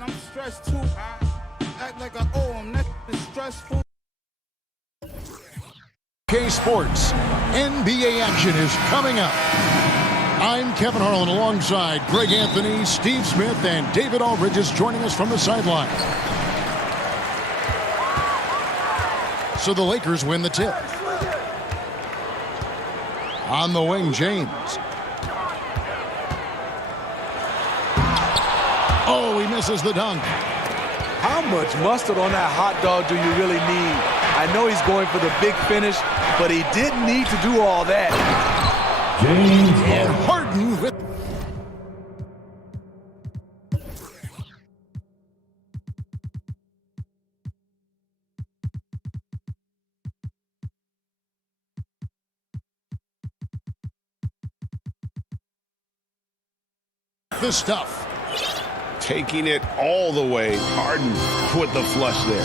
that I'm stressed too. Act like I owe him. That is stressful. K Sports, NBA action is coming up. I'm Kevin Harlan alongside Greg Anthony, Steve Smith, and David Aldridge is joining us from the sideline. So the Lakers win the tip. On the wing, James. Oh, he misses the dunk. How much mustard on that hot dog do you really need? I know he's going for the big finish, but he didn't need to do all that. James and Harden with the stuff. Taking it all the way. Harden put the flush there.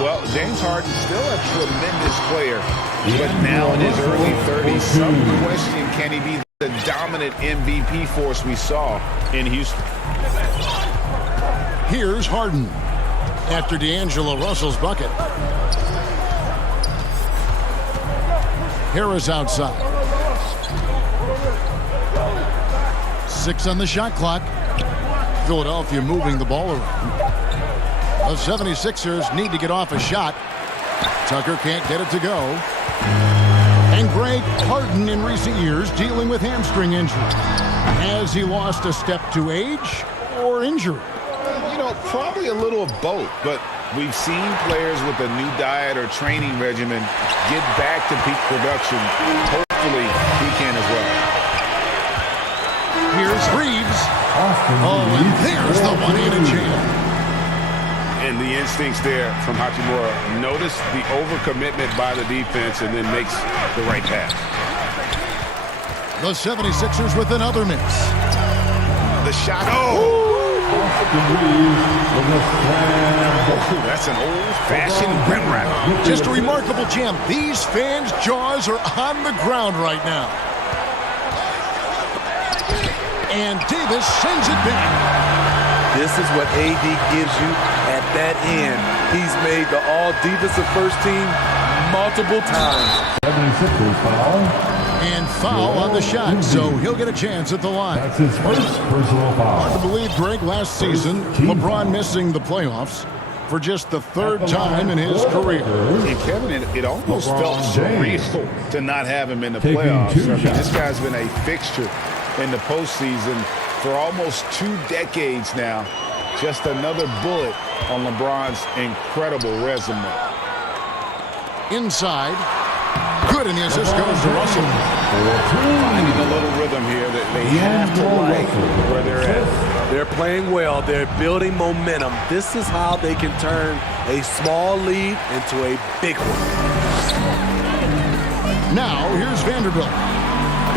Well, James Harden still a tremendous player, but now in his early 30s, some question, can he be the dominant MVP force we saw in Houston? Here's Harden after D'Angelo Russell's bucket. Harris outside. 6 on the shot clock. Philadelphia moving the ball around. The 76ers need to get off a shot. Tucker can't get it to go. And Greg, Harden in recent years dealing with hamstring injury. Has he lost a step to age or injury? You know, probably a little of both, but we've seen players with a new diet or training regimen get back to peak production. Hopefully, he can as well. Here's Reeves. Oh, and there's the one-handed jam. And the instincts there from Hachimura. Notice the overcommitment by the defense and then makes the right pass. The 76ers with another miss. The shot. Oh! That's an old-fashioned rim wrap. Just a remarkable jam. These fans' jaws are on the ground right now. And Davis sends it back. This is what AD gives you at that end. He's made the all-defensive first team multiple times. 76ers foul. And foul on the shot, so he'll get a chance at the line. That's his first personal foul. Hard to believe, Greg, last season, LeBron missing the playoffs for just the third time in his career. And Kevin, it almost felt surreal to not have him in the playoffs. I mean, this guy's been a fixture in the postseason for almost 2 decades now. Just another bullet on LeBron's incredible resume. Inside. Good, and the assist goes to Russell. Finding a little rhythm here that they have to like where they're at. They're playing well. They're building momentum. This is how they can turn a small lead into a big one. Now, here's Vanderbilt.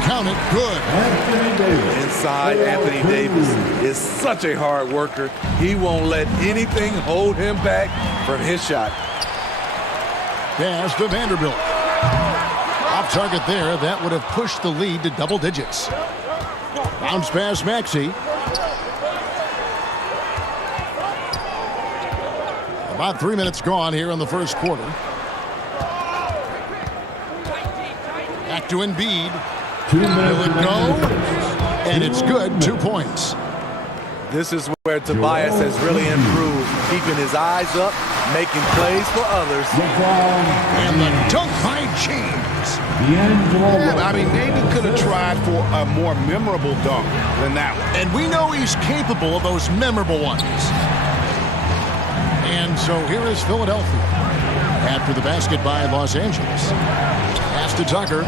Count it, good. Anthony Davis. Inside, Anthony Davis is such a hard worker. He won't let anything hold him back from his shot. Pass to Vanderbilt. Off target there. That would have pushed the lead to double digits. Bounce pass, Maxey. About 3 minutes gone here in the first quarter. Back to Embiid. 2 minutes. Will it go? And it's good. 2 points. This is where Tobias has really improved, keeping his eyes up, making plays for others. And the dunk by James. Yeah, I mean, maybe could have tried for a more memorable dunk than that one. And we know he's capable of those memorable ones. And so here is Philadelphia after the basket by Los Angeles. Pass to Tucker.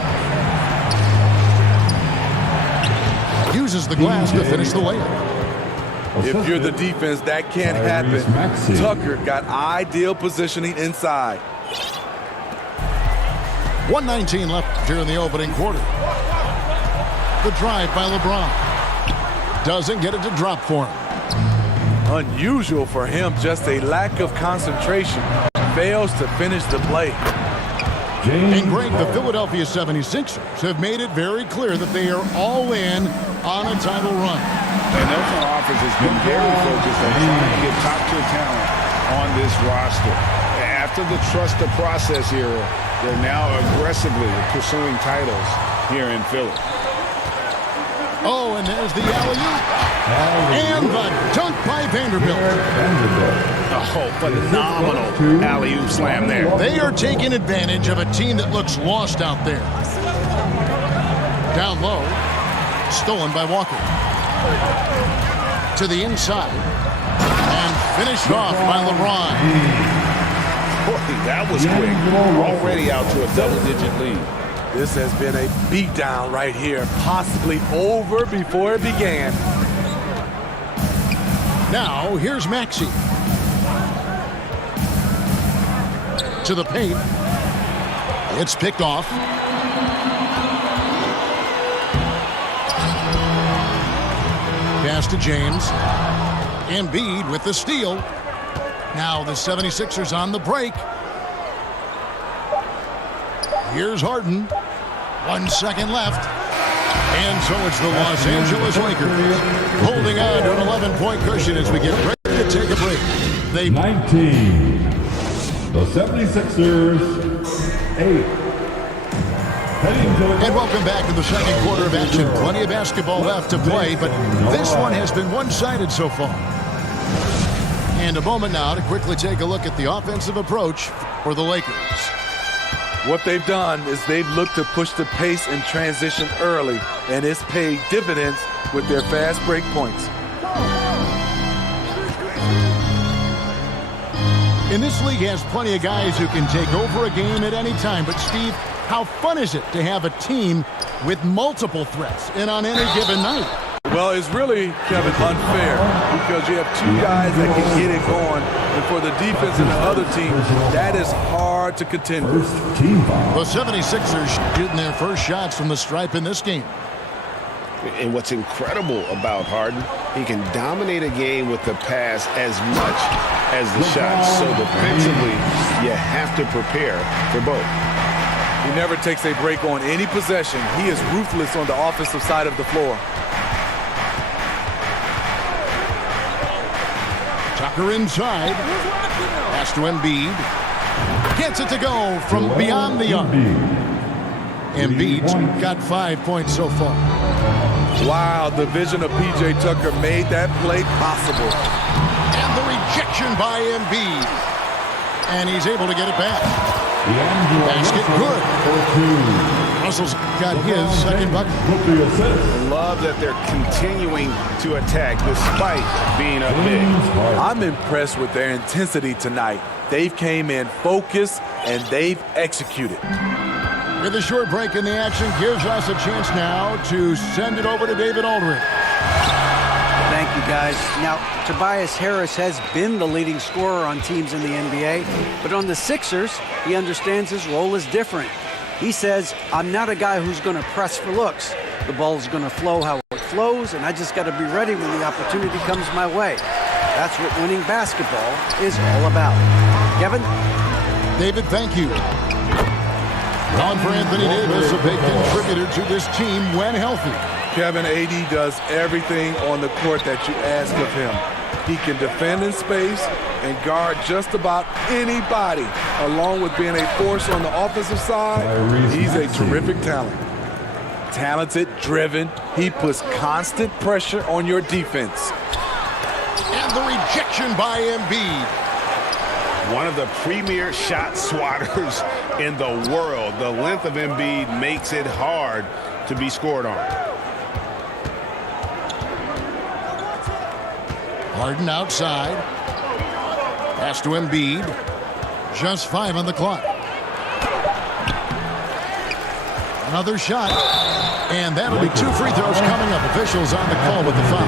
Uses the glass to finish the layup. If you're the defense, that can't happen. Tucker got ideal positioning inside. 1:19 left here in the opening quarter. The drive by LeBron. Doesn't get it to drop for him. Unusual for him, just a lack of concentration. Fails to finish the play. And Greg, the Philadelphia 76ers have made it very clear that they are all in on a title run. And their front office has been very focused on trying to get top-tier talent on this roster. After the trust the process era, they're now aggressively pursuing titles here in Philly. Oh, and there's the alley-oop. And the dunk by Vanderbilt. Oh, phenomenal alley-oop slam there. They are taking advantage of a team that looks lost out there. Down low. Stolen by Walker. To the inside. And finished off by LeBron. Boy, that was quick. Already out to a double-digit lead. This has been a beatdown right here, possibly over before it began. Now, here's Maxey. To the paint. It's picked off. Pass to James. Embiid with the steal. Now the 76ers on the break. Here's Harden. 1 second left. And so it's the Los Angeles Lakers holding on to an 11-point cushion as we get ready to take a break. 19. The 76ers, 8. And welcome back to the second quarter of action. Plenty of basketball left to play, but this one has been one-sided so far. And a moment now to quickly take a look at the offensive approach for the Lakers. What they've done is they've looked to push the pace and transition early, and it's paid dividends with their fast break points. And this league has plenty of guys who can take over a game at any time. But, Steve, how fun is it to have a team with multiple threats and on any given night? Well, it's really, Kevin, unfair because you have two guys that can get it going. And for the defense and the other team, that is hard to contend with. The 76ers shooting their first shots from the stripe in this game. And what's incredible about Harden, he can dominate a game with the pass as much as the shots. So defensively, you have to prepare for both. He never takes a break on any possession. He is ruthless on the offensive side of the floor. Tucker inside. Pass to Embiid. Gets it to go from beyond the arc. Embiid's got 5 points so far. Wow, the vision of P.J. Tucker made that play possible. And the rejection by Embiid. And he's able to get it back. Basket good. Russell's got his second bucket. I love that they're continuing to attack despite being up big. I'm impressed with their intensity tonight. They've came in focused and they've executed. With a short break in the action, gives us a chance now to send it over to David Aldridge. Thank you, guys. Now, Tobias Harris has been the leading scorer on teams in the NBA, but on the Sixers, he understands his role is different. He says, I'm not a guy who's going to press for looks. The ball's going to flow how it flows, and I just got to be ready when the opportunity comes my way. That's what winning basketball is all about. Kevin? David, thank you. On for Anthony Davis, a big contributor to this team when healthy. Kevin, AD does everything on the court that you ask of him. He can defend in space and guard just about anybody. Along with being a force on the offensive side, he's a terrific talent. Talented, driven, he puts constant pressure on your defense. And the rejection by Embiid. One of the premier shot swatters in the world. The length of Embiid makes it hard to be scored on. Harden outside. Pass to Embiid. Just 5 on the clock. Another shot. And that'll be 2 free throws coming up. Officials on the call with the foul.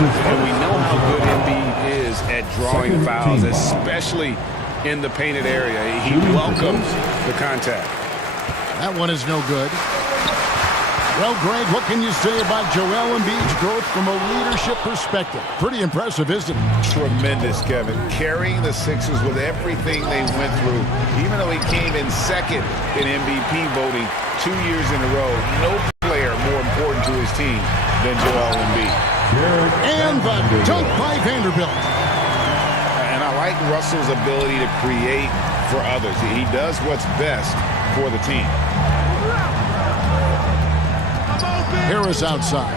And we know how good Embiid is at drawing fouls, especially in the painted area. He welcomes the contact. That one is no good. Well, Greg, what can you say about Joel Embiid's growth from a leadership perspective? Pretty impressive, isn't it? Tremendous, Kevin. Carrying the Sixers with everything they went through. Even though he came in second in MVP voting 2 years in a row, no player more important important to his team than Joel Embiid. And the dunk by Vanderbilt. And I like Russell's ability to create for others. He does what's best for the team. Harris outside.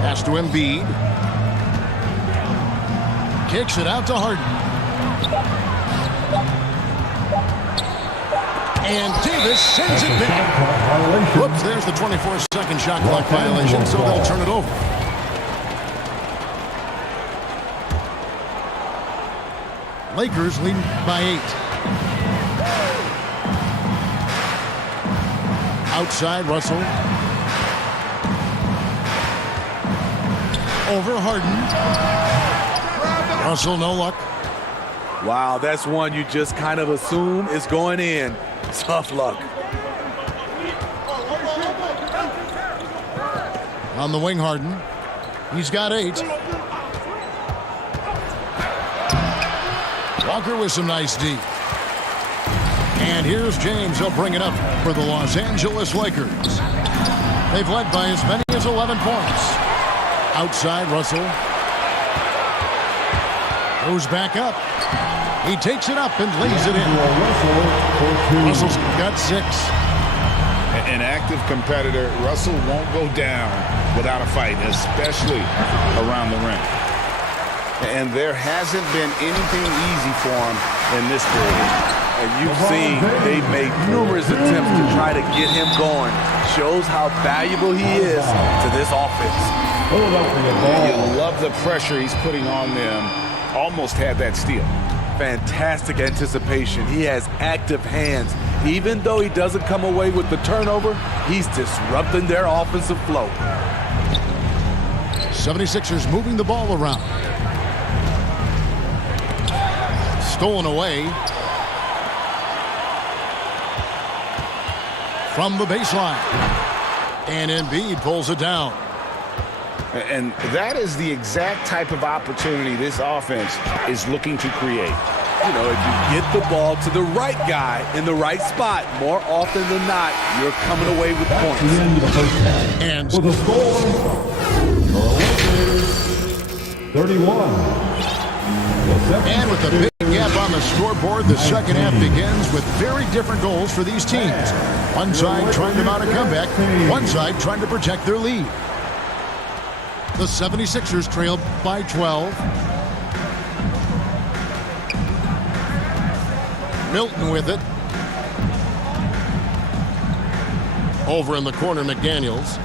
Pass to Embiid. Kicks it out to Harden. And Davis sends it back. Whoops, there's the 24-second shot clock violation, so they'll turn it over. Lakers leading by 8. Outside, Russell. Over Harden. Russell, no luck. Wow, that's one you just kind of assume is going in. Tough luck. On the wing, Harden. He's got 8. Walker with some nice D. And here's James. He'll bring it up for the Los Angeles Lakers. They've led by as many as 11 points. Outside, Russell. Goes back up. He takes it up and lays it in. Russell's got 6. An active competitor, Russell won't go down without a fight, especially around the rim. And there hasn't been anything easy for him in this period. And you've seen they've made numerous attempts to try to get him going. Shows how valuable he is to this offense. You love the pressure he's putting on them. Almost had that steal. Fantastic anticipation. He has active hands. Even though he doesn't come away with the turnover, he's disrupting their offensive flow. 76ers moving the ball around. Stolen away. From the baseline. And Embiid pulls it down. And that is the exact type of opportunity this offense is looking to create. You know, if you get the ball to the right guy in the right spot, more often than not, you're coming away with points. And with a score, the Lakers 31. And with a big gap on the scoreboard, the second half begins with very different goals for these teams. One side trying to mount a comeback, one side trying to protect their lead. The 76ers trail by 12. Milton with it. Over in the corner, McDaniels.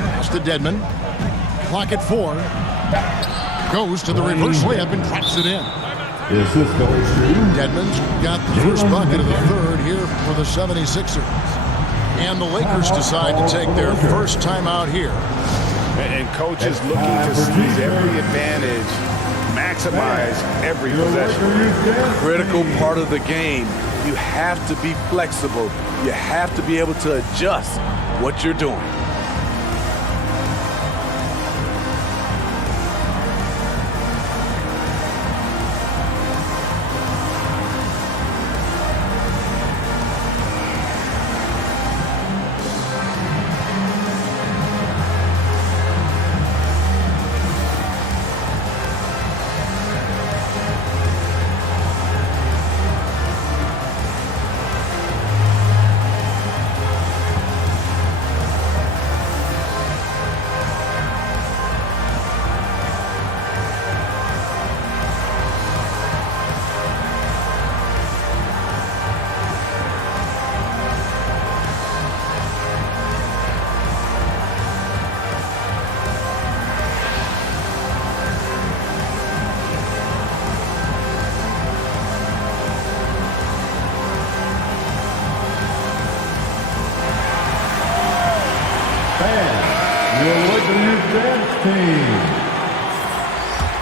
Pass to Dedmon. Clock at 4. Goes to the reverse layup and drops it in. Is this going to? Dedmon's got the first bucket of the third here for the 76ers. And the Lakers decide to take their first time out here. And coach is looking to seize every advantage, maximize every possession. Critical part of the game. You have to be flexible. You have to be able to adjust what you're doing.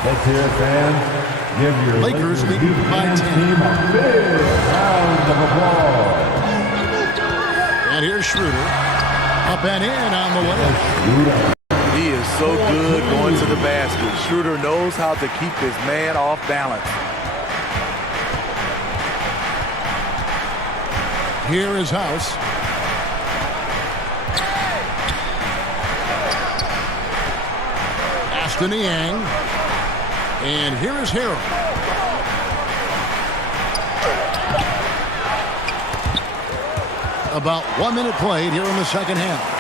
Let's hear it, fans. Give your Lakers leading by 10. Team a big round of applause. And here's Schroeder. Up and in on the way. He is so good going to the basket. Schroeder knows how to keep his man off balance. Here is House. Aston Yang. And here is Harrell. About 1 minute played here in the second half.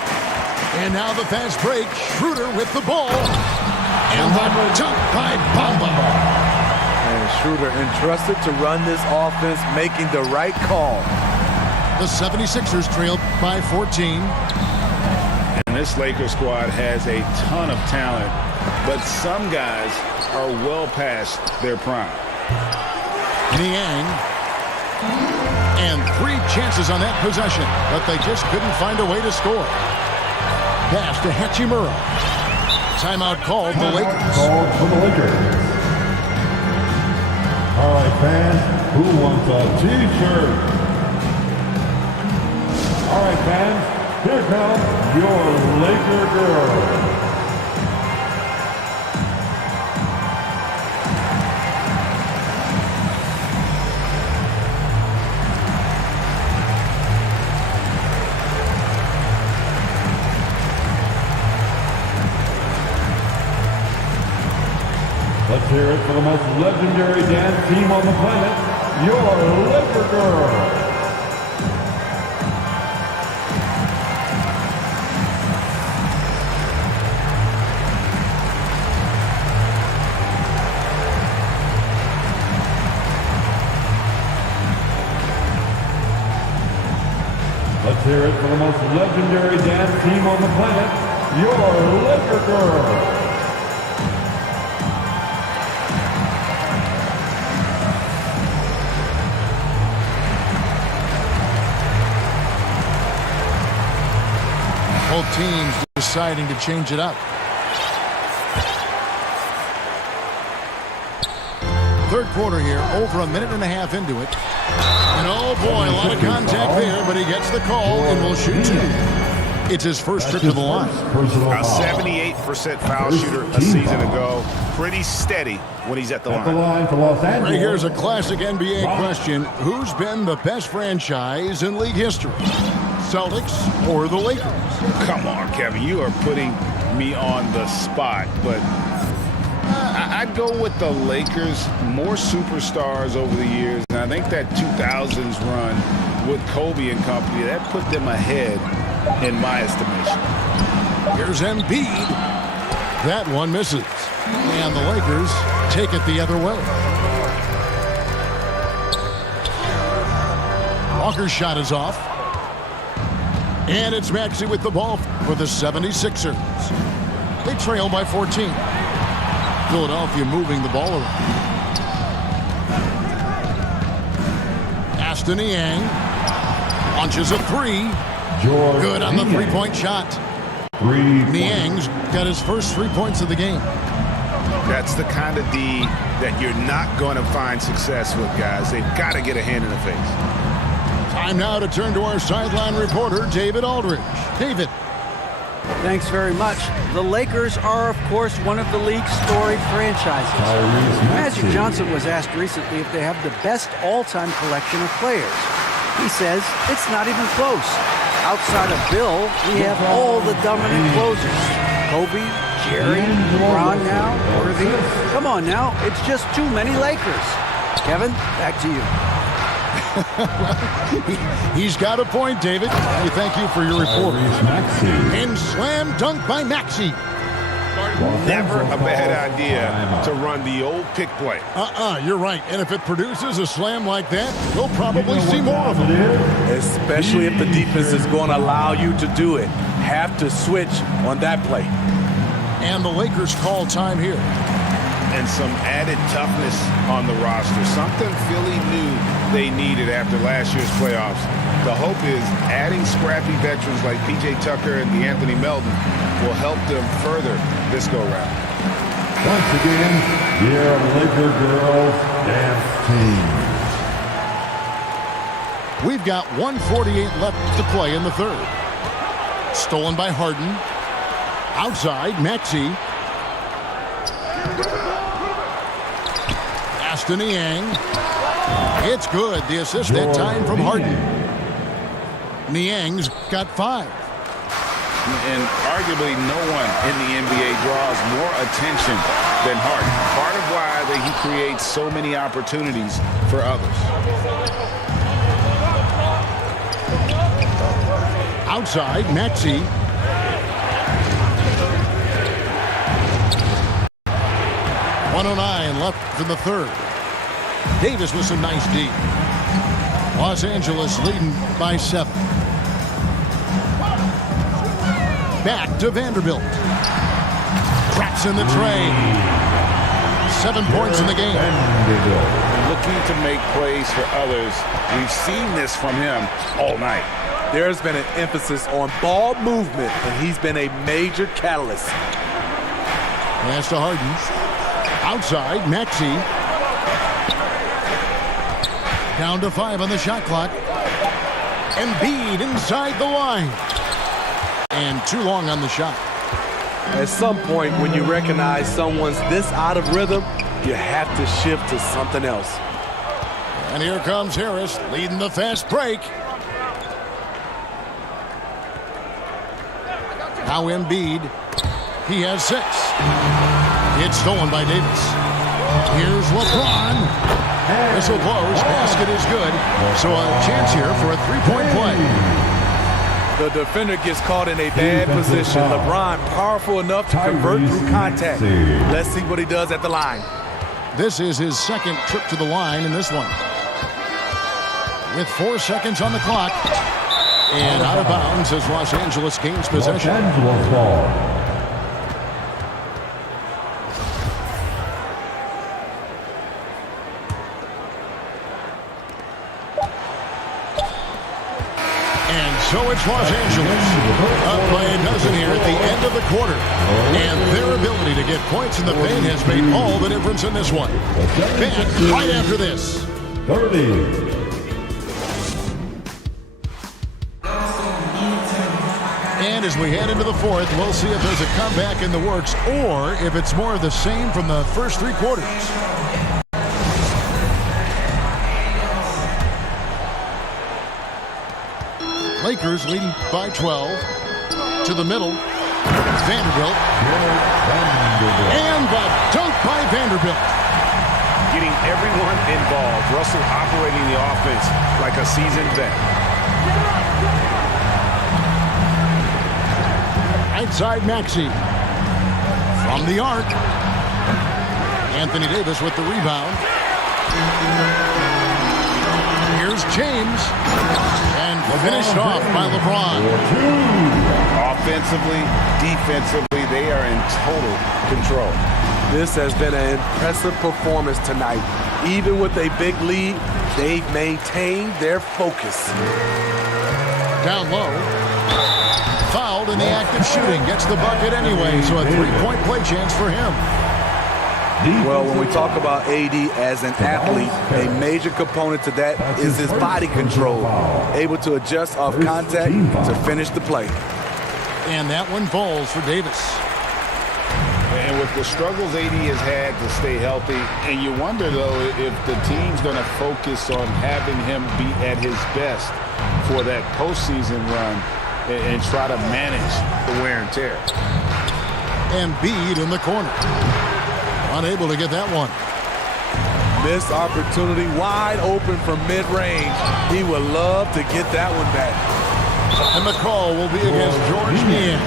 And now the fast break. Schroeder with the ball. And the dunk by Bamba. And Schroeder entrusted to run this offense, making the right call. The 76ers trailed by 14. And this Lakers squad has a ton of talent, but some guys are well past their prime. Niang. And 3 chances on that possession, but they just couldn't find a way to score. Pass to Hachimura. Timeout called the Lakers. Called for the Lakers. All right, fans, who wants a T-shirt? All right, fans, here comes your Laker girl. Let's hear it for the most legendary dance team on the planet, your Laker girl. Let's hear it for the most legendary dance team on the planet, your Laker girl. Both teams deciding to change it up. Third quarter here, over a minute and a half into it. And oh boy, a lot of contact there, but he gets the call and will shoot 2. It's his first trip to the line. A 78% foul shooter a season ago. Pretty steady when he's at the line. Right here's a classic NBA question. Who's been the best franchise in league history? Celtics or the Lakers? Come on, Kevin. You are putting me on the spot, but I'd go with the Lakers. More superstars over the years, and I think that 2000s run with Kobe and company, that put them ahead in my estimation. Here's Embiid. That one misses. And the Lakers take it the other way. Walker's shot is off. And it's Maxey with the ball for the 76ers. They trail by 14. Philadelphia moving the ball around. Aston Yang launches a 3. Good on the three-point shot. Niang's got his first 3 points of the game. That's the kind of D that you're not going to find success with, guys. They've got to get a hand in the face. Time now to turn to our sideline reporter, David Aldridge. David. Thanks very much. The Lakers are, of course, one of the league's storied franchises. Magic Johnson was asked recently if they have the best all-time collection of players. He says it's not even close. Outside of Bill, we have all the dominant closers. Kobe, Jerry, LeBron now, Worthy. Come on now, it's just too many Lakers. Kevin, back to you. He's got a point, David. We thank you for your report. And slam dunk by Maxey. Never a bad idea to run the old pick play. You're right. And if it produces a slam like that, we'll probably see more of them. Especially if the defense is going to allow you to do it. Have to switch on that play. And the Lakers call time here. And some added toughness on the roster. Something Philly knew they needed after last year's playoffs. The hope is adding scrappy veterans like P.J. Tucker and Anthony Melton will help them further this go-round. Once again, your Laker girls dance team. We've got 1:48 left to play in the third. Stolen by Harden. Outside, Maxey. Aston Niang. It's good. The assist that time from Harden. Niang's got 5. And arguably no one in the NBA draws more attention than Harden. Part of why that he creates so many opportunities for others. Outside, Maxey. .109 left in the third. Davis with some nice D. Los Angeles leading by 7. Back to Vanderbilt. Traps in the tray. 7 points in the game. Looking to make plays for others. We've seen this from him all night. There's been an emphasis on ball movement, and he's been a major catalyst. Pass to Harden. Outside, Maxey. Down to 5 on the shot clock. Embiid inside the line. And too long on the shot. At some point, when you recognize someone's this out of rhythm, you have to shift to something else. And here comes Harris leading the fast break. Now Embiid. He has 6. It's stolen by Davis. Here's LeBron. Whistle blows. Basket is good. So a chance here for a 3-point play. The defender gets caught in a bad position. LeBron powerful enough to convert through contact. Let's see what he does at the line. This is his second trip to the line in this one. With 4 seconds on the clock. And out of bounds as Los Angeles gains possession. Los Angeles ball. So it's Los Angeles up by a dozen here at the end of the quarter. And their ability to get points in the paint has made all the difference in this one. Back right after this. 30. And as we head into the fourth, we'll see if there's a comeback in the works or if it's more of the same from the first 3 quarters. Lakers leading by 12. To the middle. Vanderbilt. And the dunk by Vanderbilt. Getting everyone involved. Russell operating the offense like a seasoned vet. Outside Maxey. From the arc. Anthony Davis with the rebound. Here's James. And finished off by LeBron. Offensively, defensively, they are in total control. This has been an impressive performance tonight. Even with a big lead, they've maintained their focus. Down low. Fouled in the act of shooting. Gets the bucket anyway, so a 3-point play chance for him. Well, when we talk about AD as an athlete, a major component to that is his body control, able to adjust off contact to finish the play. And that one falls for Davis. And with the struggles AD has had to stay healthy, and you wonder, though, if the team's going to focus on having him be at his best for that postseason run and try to manage the wear and tear. Embiid in the corner. Unable to get that one. Missed opportunity, wide open from mid-range. He would love to get that one back. And the call will be against George Niang.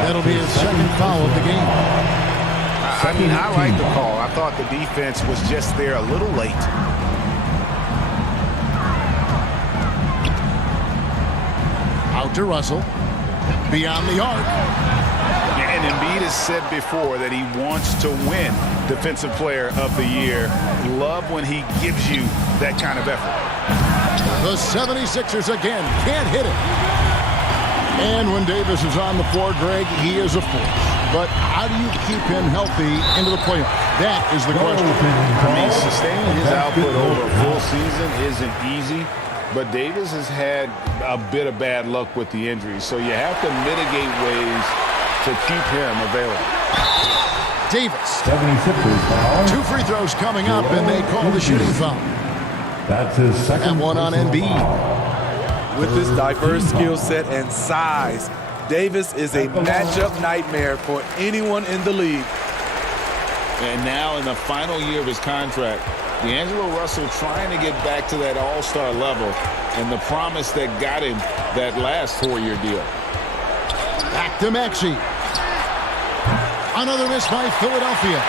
That'll be his second foul of the game. I mean, I like the call. I thought the defense was just there a little late. Out to Russell. Beyond the arc. And Embiid has said before that he wants to win Defensive Player of the Year. Love when he gives you that kind of effort. The 76ers again can't hit it. And when Davis is on the floor, Greg, he is a force. But how do you keep him healthy into the playoffs? That is the question. I mean, sustaining his output over a full season isn't easy. But Davis has had a bit of bad luck with the injuries. So you have to mitigate ways to keep him available. Davis. 76ers foul. 2 free throws coming up, and they call the shooting foul. That's his second. And one on personal Embiid. foul. With his diverse skill set and size, Davis is a matchup nightmare for anyone in the league. And now in the final year of his contract, D'Angelo Russell trying to get back to that all-star level and the promise that got him that last 4-year deal. Back to Maxey. Another miss by Philadelphia.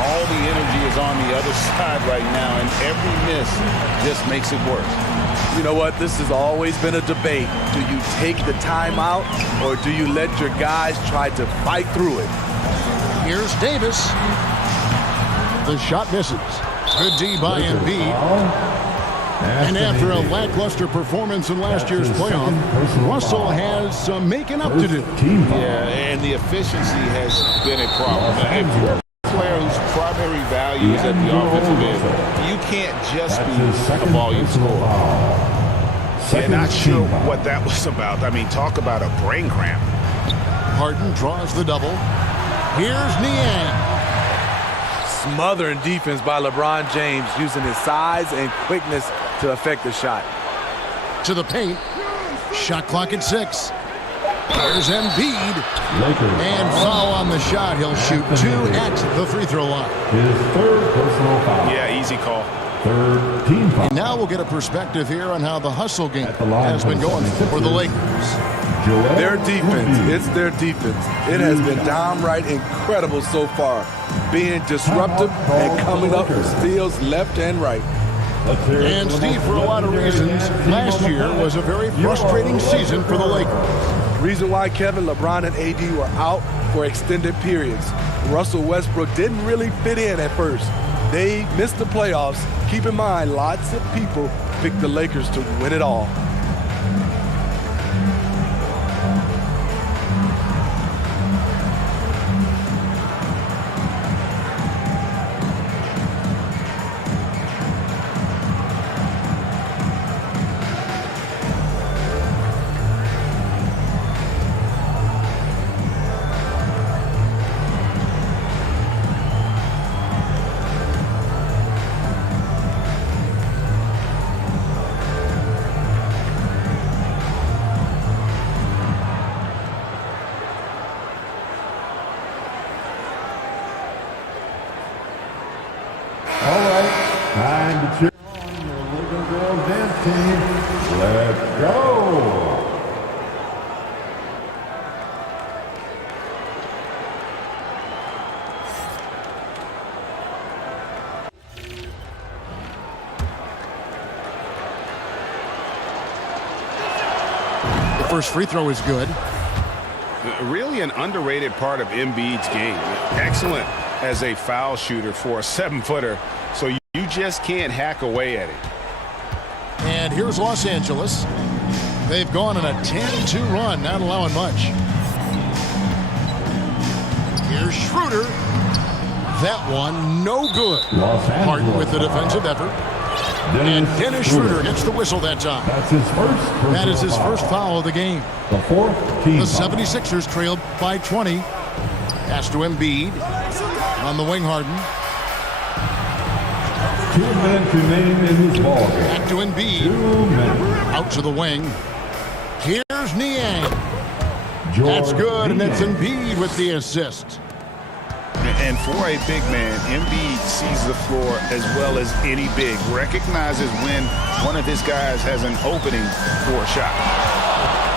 All the energy is on the other side right now, and every miss just makes it worse. You know what? This has always been a debate. Do you take the timeout or do you let your guys try to fight through it? Here's Davis. The shot misses. Good D by Embiid. And after a lackluster performance in last year's playoff, Russell has some making up to do. Yeah, and the efficiency has been a problem. If you're a player whose primary value is at the offensive end, you can't just be a volume scorer. Yeah, not sure what that was about. I mean, talk about a brain cramp. Harden draws the double. Here's Niang. Smothering defense by LeBron James, using his size and quickness to affect the shot. To the paint. Shot clock at 6. There's Embiid. And foul on the shot. He'll shoot 2 at the free throw line. His third personal foul. Yeah, easy call. Third team foul. And now we'll get a perspective here on how the hustle game has been going for the Lakers. Their defense, it's their defense. It has been downright incredible so far, being disruptive and coming up with steals left and right. And Steve, for a lot of reasons, last year was a very frustrating season for the Lakers. Reason why Kevin, LeBron, and AD were out for extended periods. Russell Westbrook didn't really fit in at first. They missed the playoffs. Keep in mind, lots of people picked the Lakers to win it all. Time to cheer on your Laker girls dance team. Let's go! The first free throw is good. Really an underrated part of Embiid's game. Excellent as a foul shooter for a 7-footer, so you just can't hack away at it. And here's Los Angeles. They've gone on a 10-2 run, not allowing much. Here's Schroeder. That one, no good. Harden with the defensive effort. And Dennis Schroeder gets the whistle that time. That's his first. That is his first foul of the game. The fourth team. The 76ers trailed by 20. Pass to Embiid. On the wing, Harden. 2 minutes remaining in this ball game. Back to Embiid. 2 minutes. Out to the wing. Here's Niang. That's good, and it's Embiid with the assist. And for a big man, Embiid sees the floor as well as any big. Recognizes when one of his guys has an opening for a shot.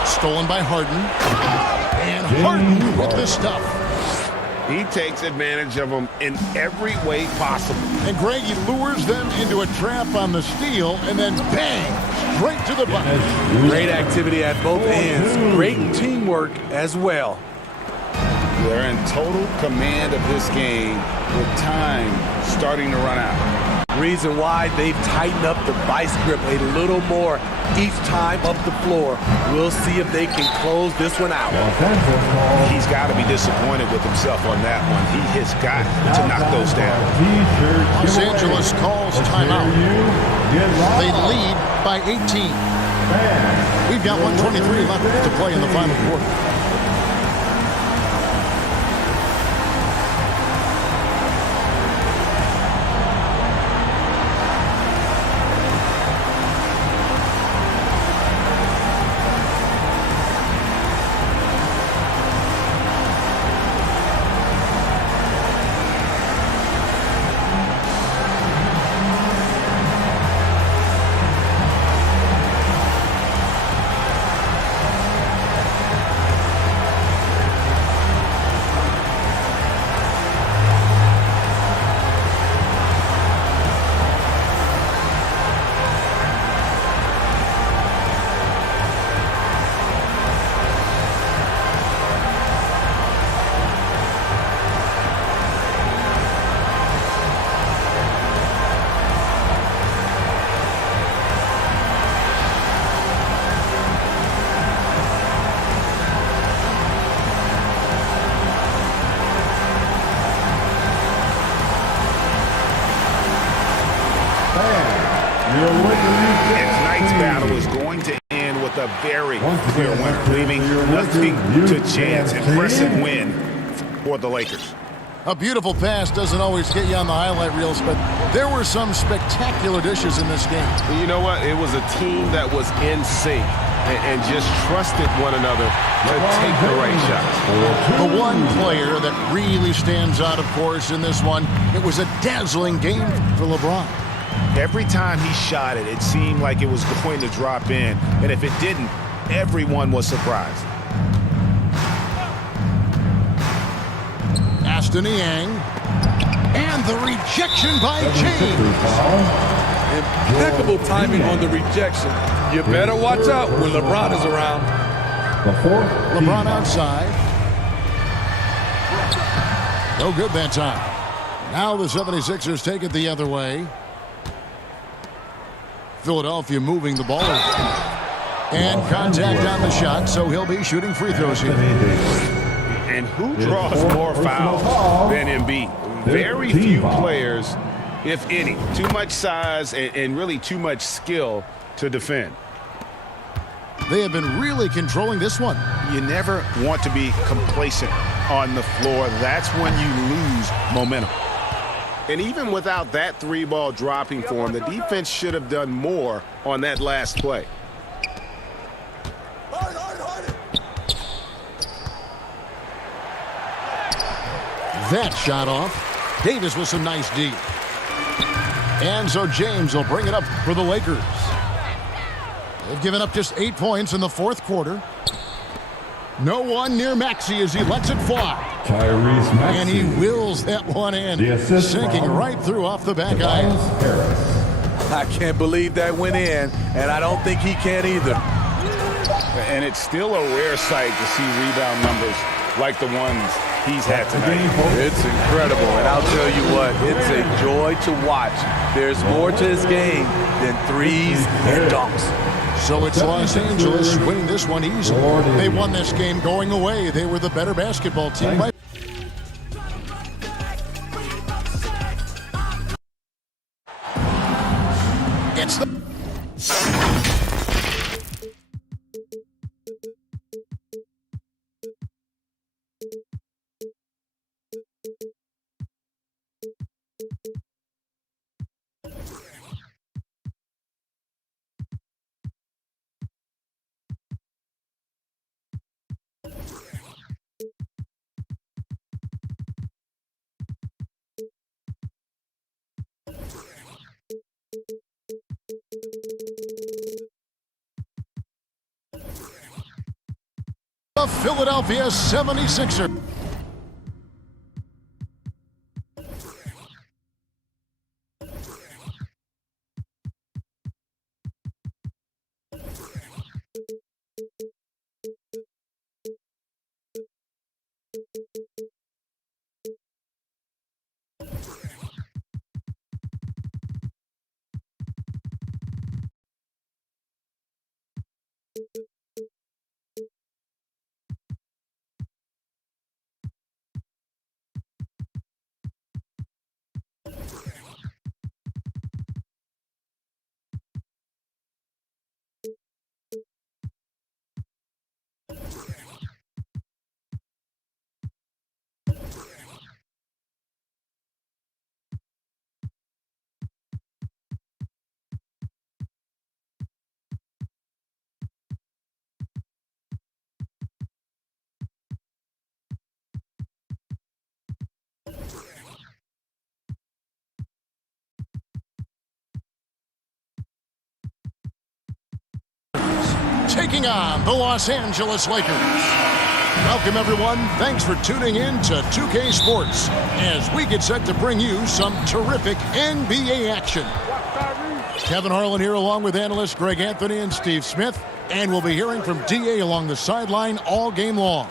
Stolen by Harden. And Harden with the stuff. He takes advantage of them in every way possible. And Greg, he lures them into a trap on the steal, and then bang, straight to the bucket. Great activity at both ends. Great teamwork as well. They're in total command of this game with time starting to run out. Reason why they've tightened up the vice grip a little more each time up the floor. We'll see if they can close this one out. He's got to be disappointed with himself on that one. He has got to knock those down. Los Angeles calls timeout. They lead by 18. We've got 1:23 left to play in the final quarter. with a very clear winner, leaving nothing to chance. Impressive win for the Lakers. A beautiful pass doesn't always get you on the highlight reels, but there were some spectacular dishes in this game. You know what? It was a team that was in sync and just trusted one another to take the right shots. The one player that really stands out, of course, in this one, it was a dazzling game for LeBron. Every time he shot it, it seemed like it was going to drop in. And if it didn't, everyone was surprised. Aston Yang. And the rejection by James. Impeccable timing on the rejection. You better watch out when LeBron is around. LeBron outside. No good that time. Now the 76ers take it the other way. Philadelphia moving the ball. And contact on the shot, so he'll be shooting free throws here. And who draws more fouls than Embiid? Very few players, if any. Too much size and really too much skill to defend. They have been really controlling this one. You never want to be complacent on the floor. That's when you lose momentum. And even without that three ball dropping for him, the defense should have done more on that last play. That shot off. Davis with some nice D. And so James will bring it up for the Lakers. They've given up just 8 points in the fourth quarter. No one near Maxey as he lets it fly. Tyrese Maxey. And he wills that one in, sinking right through off the back iron. I can't believe that went in, and I don't think he can either. And it's still a rare sight to see rebound numbers like the ones he's had tonight. It's incredible, and I'll tell you what, it's a joy to watch. There's more to this game than threes and dunks. So it's Los Angeles winning this one easily. They won this game going away. They were the better basketball team. It's the... The Philadelphia 76ers. Taking on the Los Angeles Lakers. Welcome, everyone. Thanks for tuning in to 2K Sports as we get set to bring you some terrific NBA action. Kevin Harlan here along with analysts Greg Anthony and Steve Smith, and we'll be hearing from DA along the sideline all game long.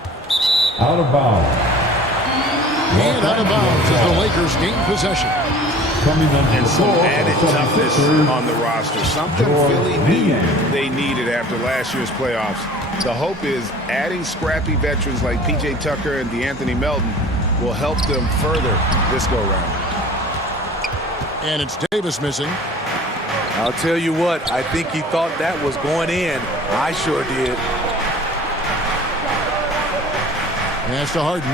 Out of bounds. And out of bounds as the Lakers gain possession. And some added toughness on the roster. Something Philly knew they needed after last year's playoffs. The hope is adding scrappy veterans like P.J. Tucker and DeAnthony Melton will help them further this go-round. And it's Davis missing. I'll tell you what, I think he thought that was going in. I sure did. Pass to Harden.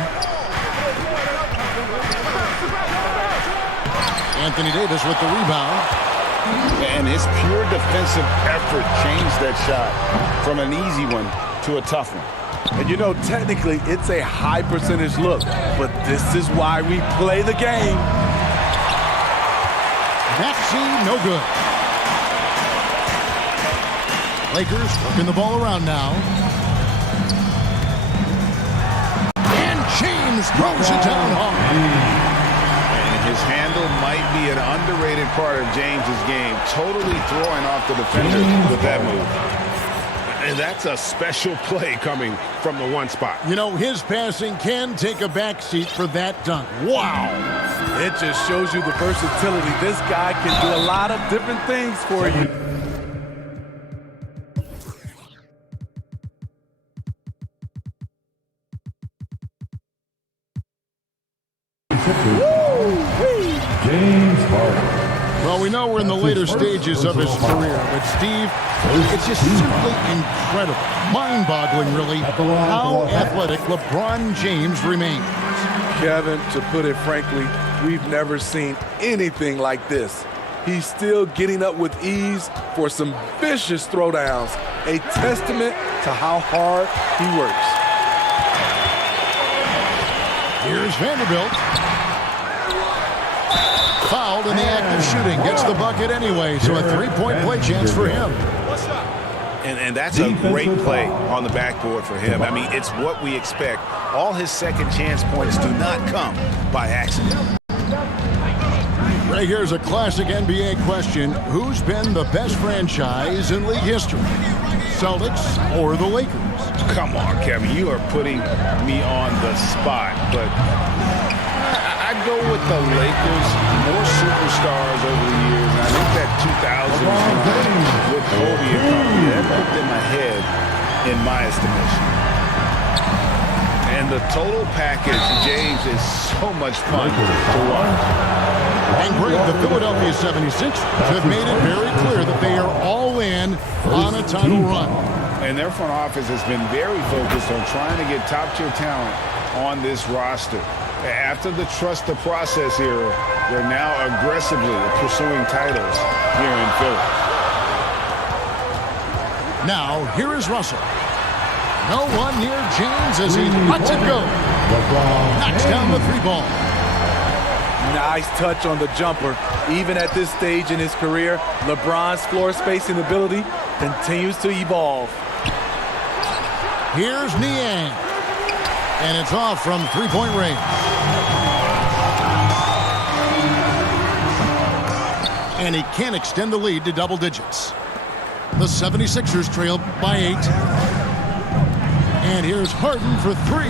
Anthony Davis with the rebound. And his pure defensive effort changed that shot from an easy one to a tough one. And you know, technically, it's a high percentage look, but this is why we play the game. Maxey, no good. Lakers working the ball around now. And James throws it down hard. His handle might be an underrated part of James's game, totally throwing off the defender with that move. And that's a special play coming from the one spot. You know, his passing can take a backseat for that dunk. Wow. It just shows you the versatility. This guy can do a lot of different things for you. James Harden. Well, we know we're in the later stages of his career, but Steve, it's just simply incredible, mind-boggling really, how athletic LeBron James remains. Kevin, to put it frankly, we've never seen anything like this. He's still getting up with ease for some vicious throwdowns, a testament to how hard he works. Here's Vanderbilt. Fouled in the act of shooting. Gets the bucket anyway, so a three-point play chance for him. And that's a great play on the backboard for him. I mean, it's what we expect. All his second chance points do not come by accident. Right here's a classic NBA question. Who's been the best franchise in league history? Celtics or the Lakers? Come on, Kevin. You are putting me on the spot, but I'd go with the Lakers. More superstars over the years. And I think that 2000 with Kobe and company, that put them ahead in my estimation. And the total package, James, is so much fun to watch. And great, the Philadelphia 76ers have made it very clear that they are all in on a title run. And their front office has been very focused on trying to get top-tier talent on this roster. After the trust the process era, they're now aggressively pursuing titles here in Philly. Now, here is Russell. No one near James as he lets it go. Knocks down the three ball. Nice touch on the jumper. Even at this stage in his career, LeBron's floor spacing ability continues to evolve. Here's Niang. And it's off from three-point range. And he can't extend the lead to double digits. The 76ers trail by 8. And here's Harden for 3.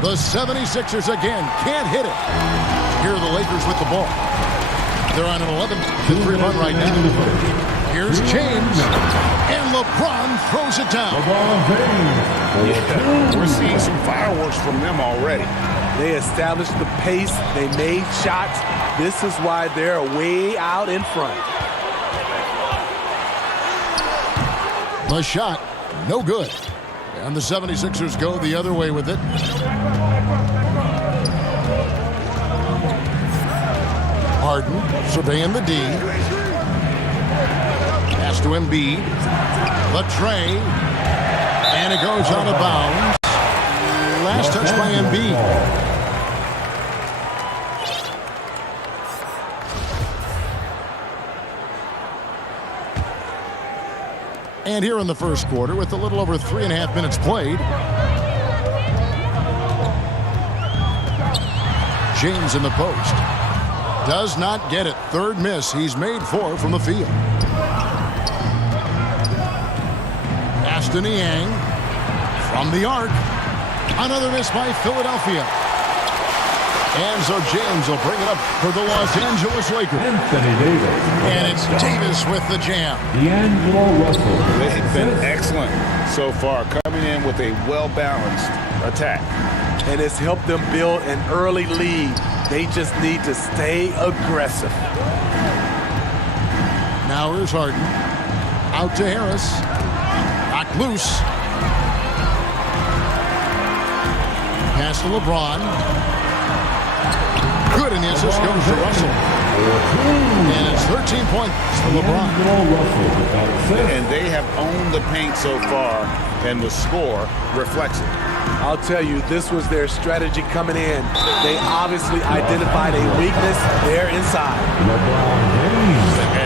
The 76ers again can't hit it. Here are the Lakers with the ball. They're on an 11-3 run right now. Here's James. And LeBron throws it down. Yeah, we're seeing some fireworks from them already. They established the pace. They made shots. This is why they're way out in front. The shot, no good. And the 76ers go the other way with it. Harden surveying the D. Pass to Embiid. The tray. And it goes out of bounds. Last touch by Embiid. And here in the first quarter, with a little over 3.5 minutes played, James in the post. Does not get it. Third miss. He's made 4 from the field. Pass to Niang. From the arc. Another miss by Philadelphia. And so James will bring it up for the Los Angeles Lakers. Anthony Davis. And it's Davis with the jam. D'Angelo Russell. They've been excellent so far, coming in with a well-balanced attack. And it's helped them build an early lead. They just need to stay aggressive. Now here's Harden. Out to Harris. Knocked loose. Pass to LeBron. Good, and the assist goes to Russell. And it's 13 points to LeBron. And they have owned the paint so far, and the score reflects it. I'll tell you, this was their strategy coming in. They obviously identified a weakness there inside.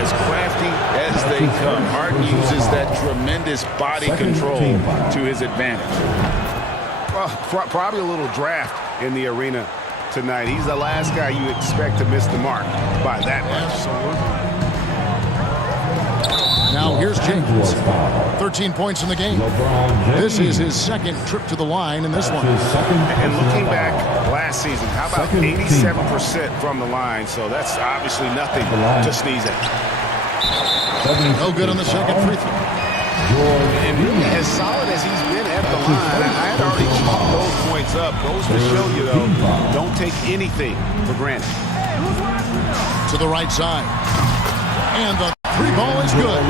As crafty as they come, Harden uses that tremendous body control to his advantage. Well, probably a little draft in the arena tonight. He's the last guy you expect to miss the mark by that much. Now here's James. 13 points in the game. This is his second trip to the line in this one. And looking back last season, how about 87% from the line? So that's obviously nothing to sneeze at. No good on the second free throw. And really, as solid as he's been at the line, I had already chalked those points up. Goes to show you, though, don't take anything for granted. To the right side. And the three ball is good.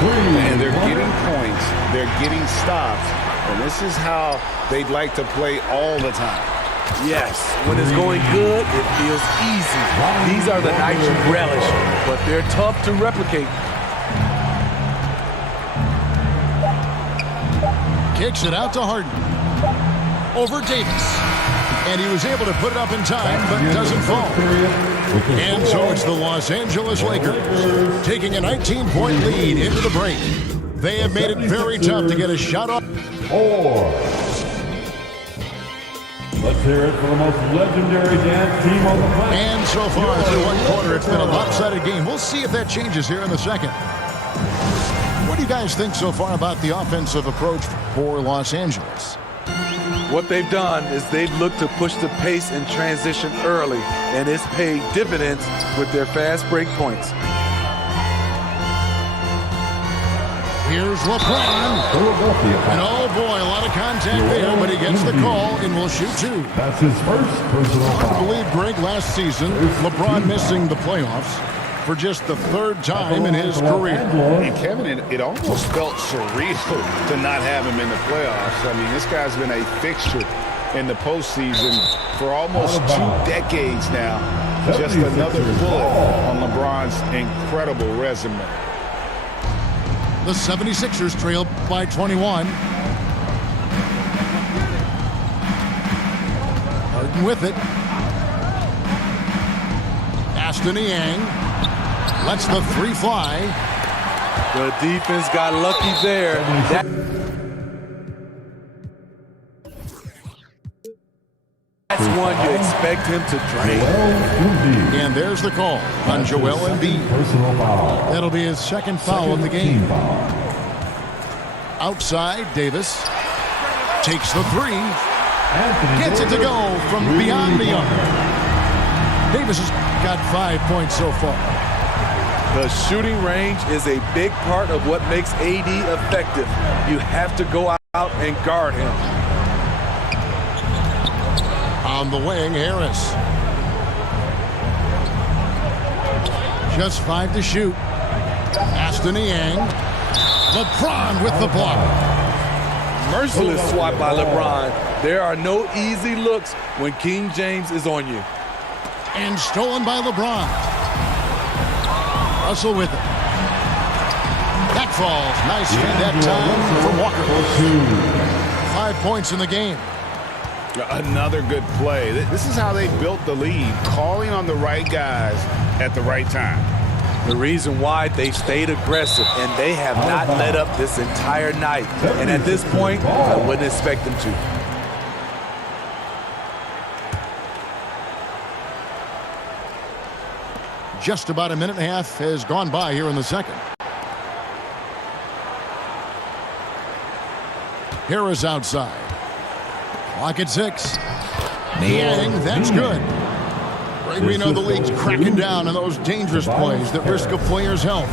And they're getting points. They're getting stops. And this is how they'd like to play all the time. Yes, when it's going good, it feels easy. These are the nights you relish, but they're tough to replicate. Kicks it out to Harden. Over Davis. And he was able to put it up in time, but doesn't fall. And so it's the Los Angeles Lakers taking a 19-point lead into the break. They have made it very tough to get a shot off. Let's hear it for the most legendary dance team on the planet. And so far through one quarter, it's been a lopsided game. We'll see if that changes here in the second. What do you guys think so far about the offensive approach for Los Angeles? What they've done is they've looked to push the pace and transition early, and it's paid dividends with their fast break points. Here's LeBron. And oh boy, a lot of contact there, but he gets the call and will shoot two. That's his first personal Hard to foul. believe, Greg, last season, LeBron missing the playoffs for just the third time in his career. And Kevin, it almost felt surreal to not have him in the playoffs. I mean, this guy's been a fixture in the postseason for almost 2 decades now. Just another bullet on LeBron's incredible resume. The 76ers trail by 21. Harden with it. Aston Yang lets the three fly. The defense got lucky there. That's one you expect him to drain. And there's the call on Joel Embiid. Personal foul. That'll be his second foul of the game. Outside, Davis takes the three. Gets it to go from beyond the arc. Davis has got 5 points so far. The shooting range is a big part of what makes AD effective. You have to go out and guard him. On the wing, Harris. Just 5 to shoot. Aston Yang. LeBron with the block. Merciless swat by LeBron. There are no easy looks when King James is on you. And stolen by LeBron. Russell with it. That falls. Nice feed that time from Walker. 5 points in the game. Another good play. This is how they built the lead, calling on the right guys at the right time. The reason why they stayed aggressive, and they have not let up this entire night. And at this point, I wouldn't expect them to. Just about a minute and a half has gone by here in the second. Harris outside. Clock at 6. Yang, that's good. Right, we know the league's cracking down on those dangerous plays that risk a player's health.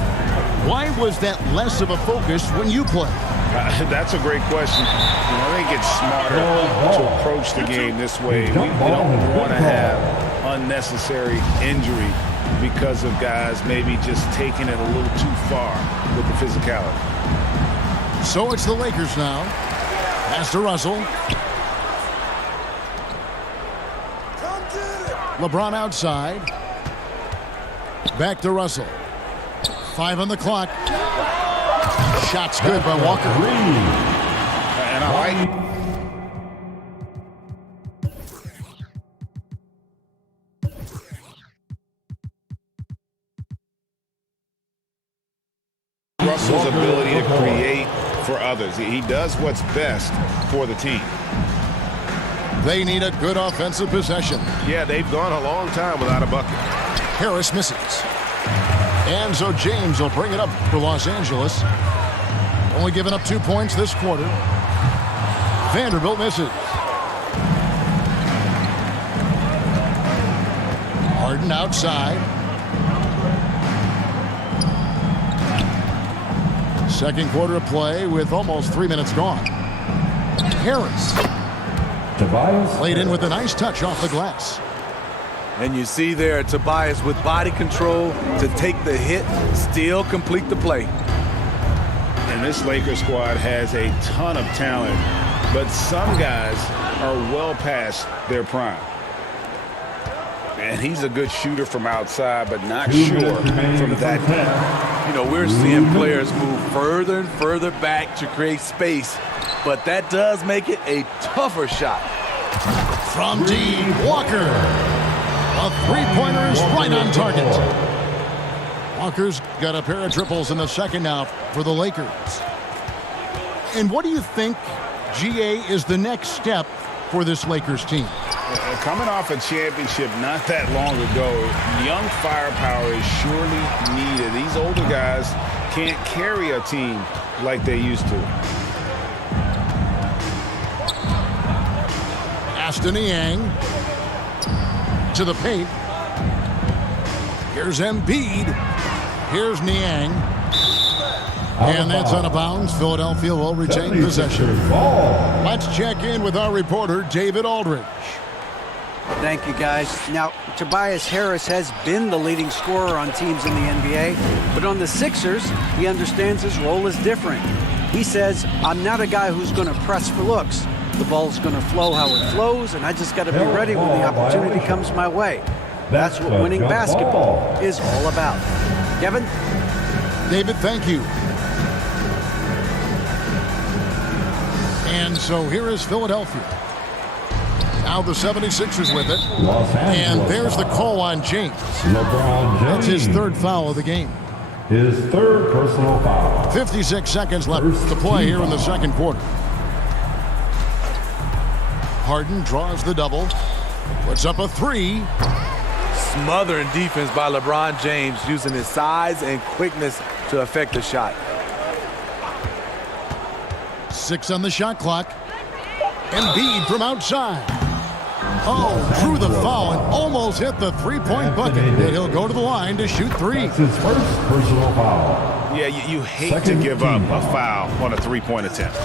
Why was that less of a focus when you play? That's a great question. I think it's smarter to approach the game this way. We don't want to have unnecessary injury because of guys maybe just taking it a little too far with the physicality. So it's the Lakers now. Pass to Russell. LeBron outside. Back to Russell. 5 on the clock. Shot's good by Walker. And I like Russell's ability to create for others. He does what's best for the team. They need a good offensive possession. Yeah, they've gone a long time without a bucket. Harris misses. And so James will bring it up for Los Angeles. Only giving up 2 points this quarter. Vanderbilt misses. Harden outside. Second quarter of play with almost 3 minutes gone. Harris. Tobias Laid in with a nice touch off the glass. And you see there Tobias with body control to take the hit, still complete the play. And this Lakers squad has a ton of talent, but some guys are well past their prime. And he's a good shooter from outside, but not sure from that deep. You know, we're seeing players move further and further back to create space, but that does make it a tougher shot. From deep, Walker. A three-pointer is right on target. Walker's got a pair of triples in the second now for the Lakers. And what do you think, GA, is the next step for this Lakers team? Coming off a championship not that long ago, young firepower is surely needed. These older guys can't carry a team like they used to. Aston Yang to the paint. Here's Embiid. Here's Niang. And that's out of bounds. Philadelphia will retain possession. Let's check in with our reporter, David Aldridge. Thank you, guys. Now, Tobias Harris has been the leading scorer on teams in the NBA, but on the Sixers, he understands his role is different. He says, I'm not a guy who's going to press for looks. The ball's going to flow how it flows, and I just got to be ready when the opportunity comes my way. That's what winning basketball is all about. Kevin? David, thank you. And so here is Philadelphia. Now the 76ers with it. And there's the call on James. LeBron James. That's his third foul of the game. His third personal foul. 56 seconds left to play here in the second quarter. Harden draws the double. Puts up a three. Smothering defense by LeBron James, using his size and quickness to affect the shot. 6 on the shot clock. Embiid from outside. Oh, drew the foul and almost hit the three-point bucket. And he'll go to the line to shoot three. That's his first personal foul. Yeah, you hate to give up a foul on a three-point attempt.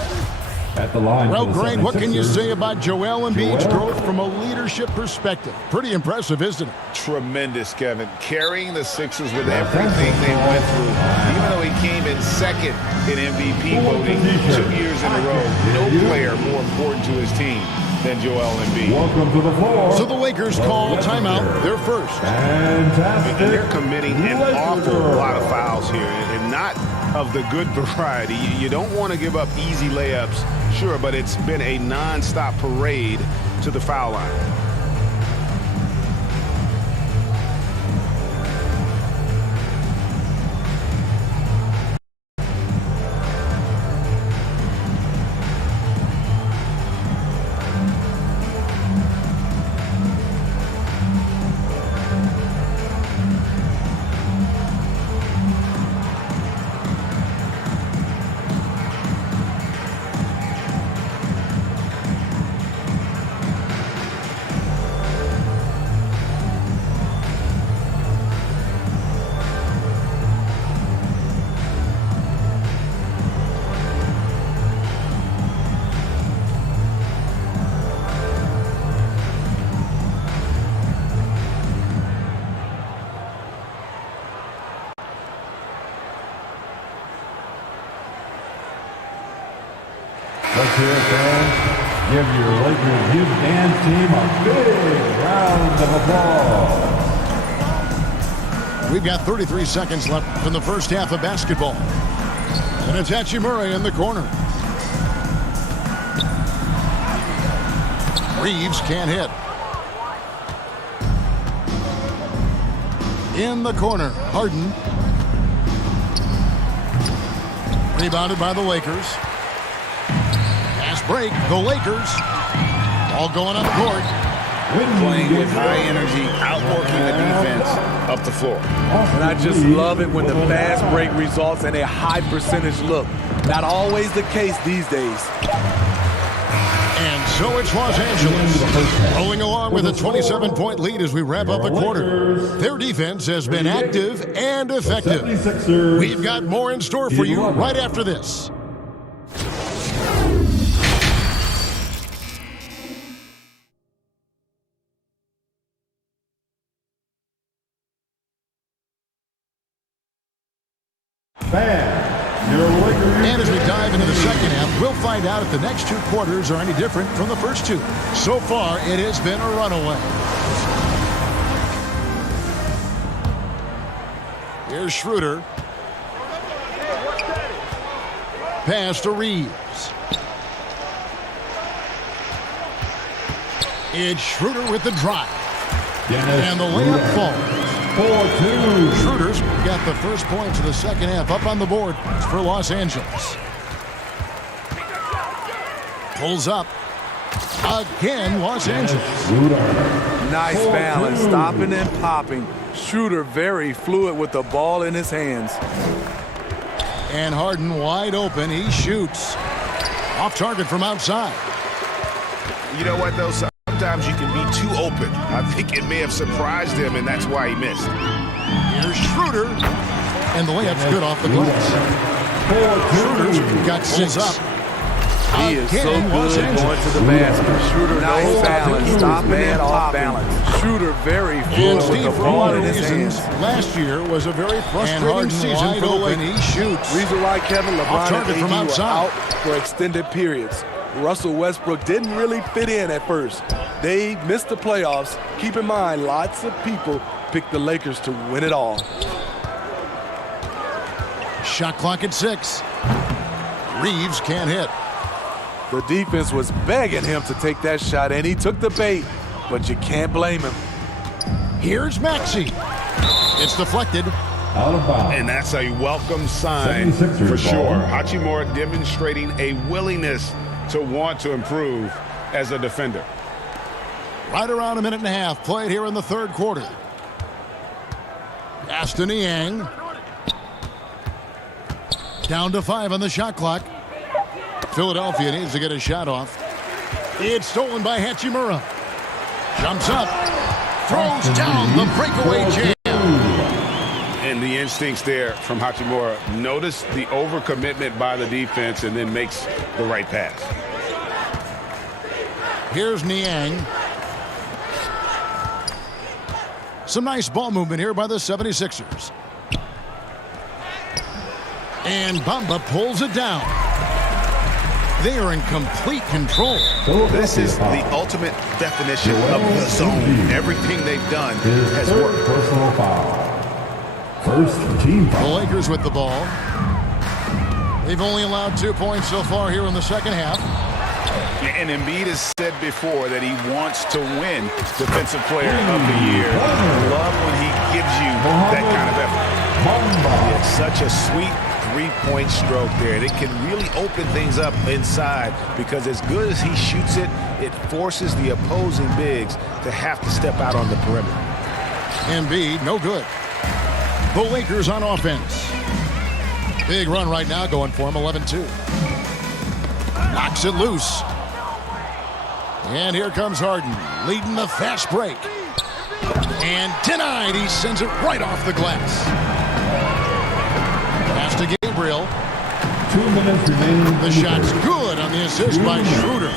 At the line. Well, Greg, what can you say about Joel Embiid's growth from a leadership perspective? Pretty impressive, isn't it? Tremendous, Kevin. Carrying the Sixers with everything they went through. Even though he came in second in MVP voting 2 years in a row, no player more important to his team than Joel Embiid. Welcome to the floor. So the Lakers call timeout, their first. Fantastic. And they're committing an awful lot of fouls here, and not of the good variety. You don't want to give up easy layups, sure, but it's been a non-stop parade to the foul line. Let's hear it, fans. Give your Lakers Youth Dance team a big round of applause. We've got 33 seconds left in the first half of basketball. And it's Hachimura in the corner. Reeves can't hit. In the corner, Harden. Rebounded by the Lakers. Fast break, the Lakers. All going up court. Playing with high energy, outworking the defense up the floor. And I just love it when the fast break results in a high percentage look. Not always the case these days. And so it's Los Angeles, rolling along with a 27-point lead as we wrap up the quarter. Their defense has been active and effective. We've got more in store for you right after this. And as we dive into the second half, we'll find out if the next two quarters are any different from the first two. So far, it has been a runaway. Here's Schroeder. Pass to Reeves. It's Schroeder with the drive. And the layup falls. 4-2. Schroeder's got the first points of the second half up on the board for Los Angeles. Pulls up. Again, Los Angeles. Nice balance, stopping and popping. Schroeder very fluid with the ball in his hands. And Harden wide open. He shoots. Off target from outside. You know what, though? Sometimes you can be too open. I think it may have surprised him, and that's why he missed. Here's Schroeder. And the layup's good off the glass. Schroeder's got 6 up. He is so good going to the basket. Schroeder nice balance, stopping and off balance. Schroeder very fluid with the ball in his hands. Last year was a very frustrating season for the Lakers. He shoots. Reason why Kevin LeBron and AD from outside. were out for extended periods. Russell Westbrook didn't really fit in at first. They missed the playoffs. Keep in mind, lots of people picked the Lakers to win it all. Shot clock at 6. Reeves can't hit. The defense was begging him to take that shot, and he took the bait, but you can't blame him. Here's Maxey. It's deflected. Out of bounds. And that's a welcome sign for sure. Hachimura demonstrating a willingness to want to improve as a defender. Right around a minute and a half played here in the third quarter. Pass to Niang. Down to 5 on the shot clock. Philadelphia needs to get a shot off. It's stolen by Hachimura. Jumps up. Throws down the breakaway jam. And the instincts there from Hachimura. Notice the overcommitment by the defense and then makes the right pass. Here's Niang. Some nice ball movement here by the 76ers. And Bamba pulls it down. They are in complete control. This is the ultimate definition of the zone. Everything they've done has worked. Personal foul. First team The foul. Lakers with the ball. They've only allowed 2 points so far here in the second half. And Embiid has said before that he wants to win Defensive Player of the Year. Love when he gives you that kind of effort. It's such a sweet three-point stroke there. And it can really open things up inside because as good as he shoots it, it forces the opposing bigs to have to step out on the perimeter. Embiid, no good. The Lakers on offense. Big run right now going for him, 11-2. Knocks it loose. And here comes Harden, leading the fast break. And denied. He sends it right off the glass. Pass to Gabriel. 2 minutes remaining. The shot's good on the assist by Schroeder.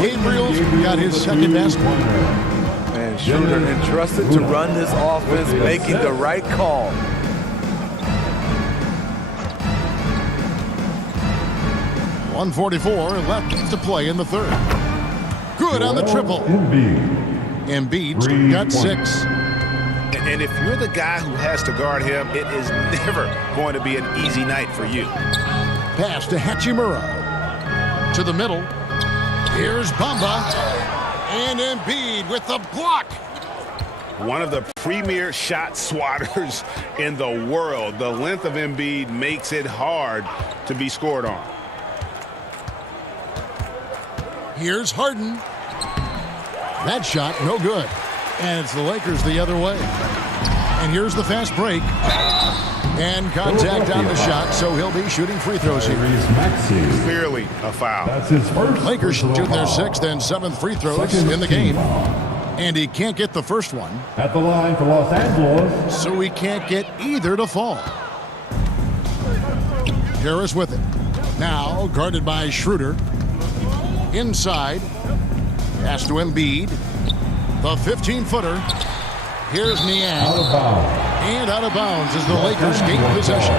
Gabriel's got his second basket. And Schroeder entrusted to run this offense, making the right call. 1:44 left to play in the third. Good on the triple. Embiid's got 6. And if you're the guy who has to guard him, it is never going to be an easy night for you. Pass to Hachimura. To the middle. Here's Bamba. And Embiid with the block. One of the premier shot swatters in the world. The length of Embiid makes it hard to be scored on. Here's Harden. That shot, no good. And it's the Lakers the other way. And here's the fast break. And contact on the shot, so he'll be shooting free throws here. Clearly a foul. That's his first. Lakers shooting their 6th and 7th free throws in the game. And he can't get the first one. At the line for Los Angeles. So he can't get either to fall. Harris with it. Now guarded by Schroeder. Inside. Pass to Embiid. The 15-footer. Here's Niang. Out of bounds. And out of bounds as the Lakers gain possession.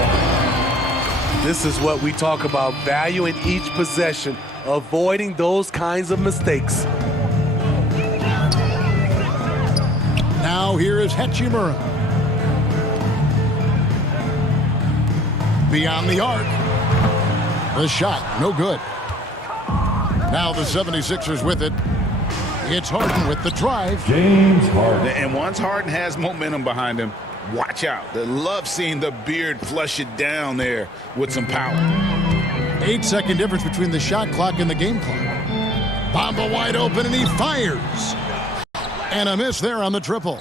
This is what we talk about, value in each possession, avoiding those kinds of mistakes. Now here is Hachimura. Beyond the arc. The shot, no good. Now the 76ers with it. It's Harden with the drive. James Harden. And once Harden has momentum behind him, watch out. They love seeing the beard flush it down there with some power. 8-second difference between the shot clock and the game clock. Bamba wide open and he fires. And a miss there on the triple.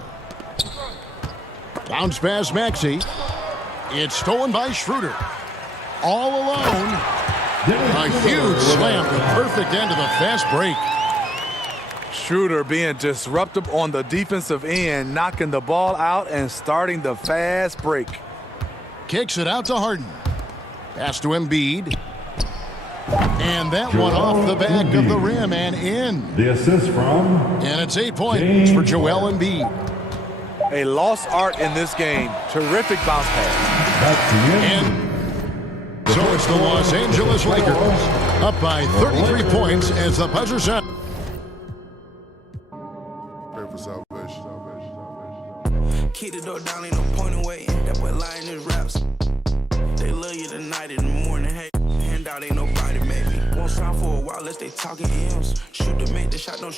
Bounce pass Maxey. It's stolen by Schroeder. All alone. A huge slam, the perfect end of the fast break. Schroeder being disruptive on the defensive end, knocking the ball out and starting the fast break. Kicks it out to Harden. Pass to Embiid. And that one off the back of the rim and in. The assist from. And it's 8 points for Joel Embiid. A lost art in this game. Terrific bounce pass. That's the end. And so it's the Los Angeles Lakers up by 33 points as the buzzer set. Keep the door down, ain't no point in waiting. That boy lying his raps. They love you tonight in the morning. Hey, handout ain't nobody, maybe. Won't sound for a while unless they talking M's. Shoot to make the shot, don't shoot.